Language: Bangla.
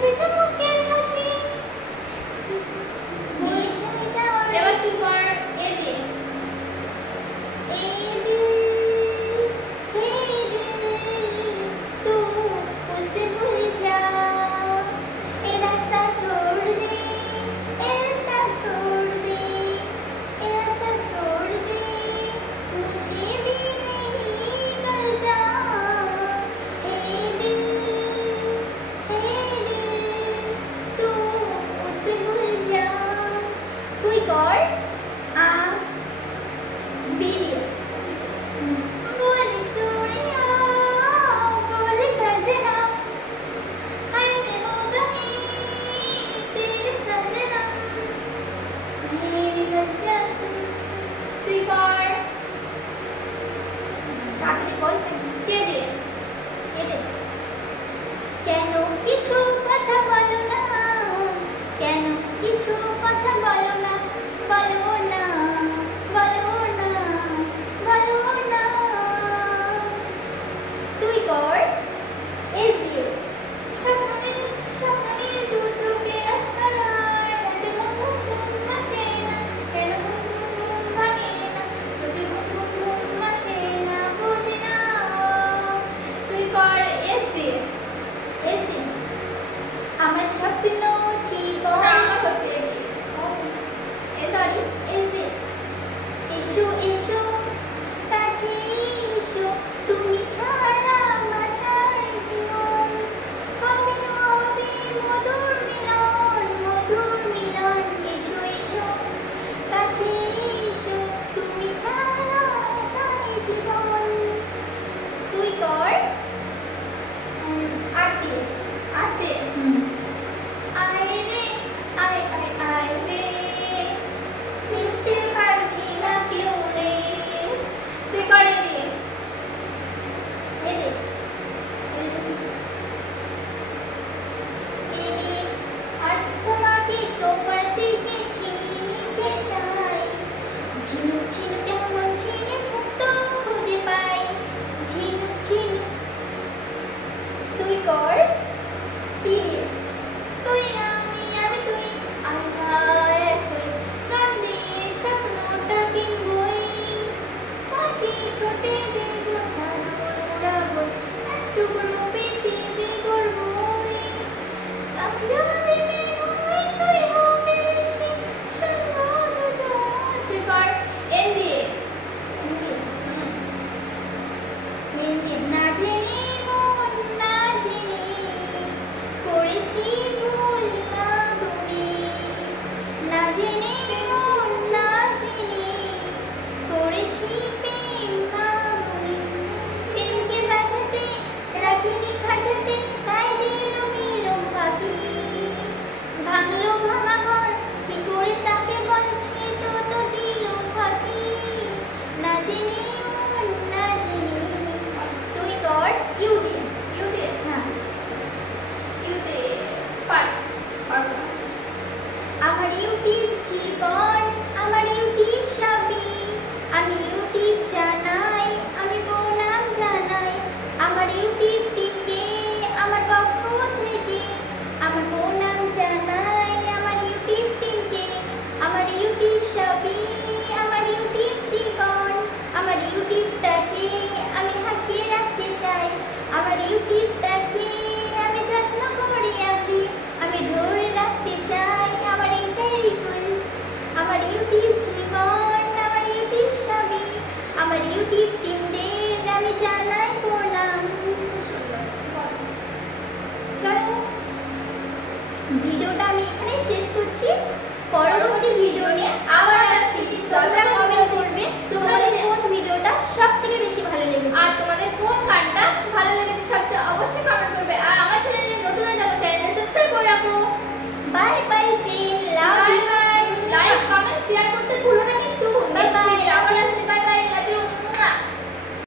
কিছু মুখের হাসি এবার শুরু কর এ দিয়ে কেন কিছু কথা বলো না কেন কিছু কথা বলো না বলো না বলো না বলো না তুই কর এই দিয়ে স্বপ্নে স্বপ্নে দু চোখে আশকারায় রাতে ঘুম আসে না কেন ঘুম ভাঙে না চোখে ঘুম আসে না বুঝি না তুই কর এই দিয়ে আমার স্বপ্ন জীবন সরি এসো এসো কাছে এসো তুমি ছাড়া মাঝার জীবন হবে হবে মধুর মিলন এসো এসো কাছে এসো তুমি ছাড়া একাই জীবন তুই কর আতে আয় রে আয় আয় আয় রে চিনতে পারবি না কেউ রে তুই করে দিয়ে আজ তোমাকে তোমার দিকে ছিনিয়ে নিতে চাই ঝিনুক ঝিনুক কেমন ছিনে মুক্ত খুঁজে পাই ঝিনুক ঝিনুক তুই কর দিয়ে তুই আমি তুই আমরা একই কাঁদে স্বপ্নটা কিনবই পাখি ঠোঁটে দেব ছাড়ো উড়াবো একটু কোনো পৃথিবী গড়বই কাঁদা দিনে হই তুই হবে বৃষ্টি সুন্দর তুই কর এন দিয়ে না জেনে মন না জেনে করেছি ভুল না তুমি না জেনে মন না জেনে করেছি প্রেম না তুমি প্রেমকে বাঁচাতে রাখিনি খাঁচাতে তাই দিল মিলম পাখি ভাঙলো ভাঙা ঘর কি করে তাকে বলছে তো দিল ফাঁকি না জেনে মন না জেনে তুই কর ইউ দে হ্যাঁ আমার ইউটিউব জীবন আমার ইউটিউব সবই আমি ইউটিউব জানাই আমি প্রণাম জানাই আমার ইউটিউব টিমকে আমার পক্ষ থেকে আমার প্রণাম জানাই আমার ইউটিউব টিমকে আমার ইউটিউব সবই আমার ইউটিউব জীবন আমার ইউটিউবটাকে আমি হাসিয়ে রাখতে চাই আমার ইউটিউবটাকে আমি যত্ন করে আঁকি আমি ধরে রাখতে চাই আমার এটাই রিকোয়েস্ট আমার ইউটিউব জীবন আমার ইউটিউব সবই আমার ইউটিউব টিমদের আমি জানাই প্রণাম চলো ভিডিওটা আমি এখানে শেষ করছি পরবর্তী ভিডিও নিয়ে আবার আসছি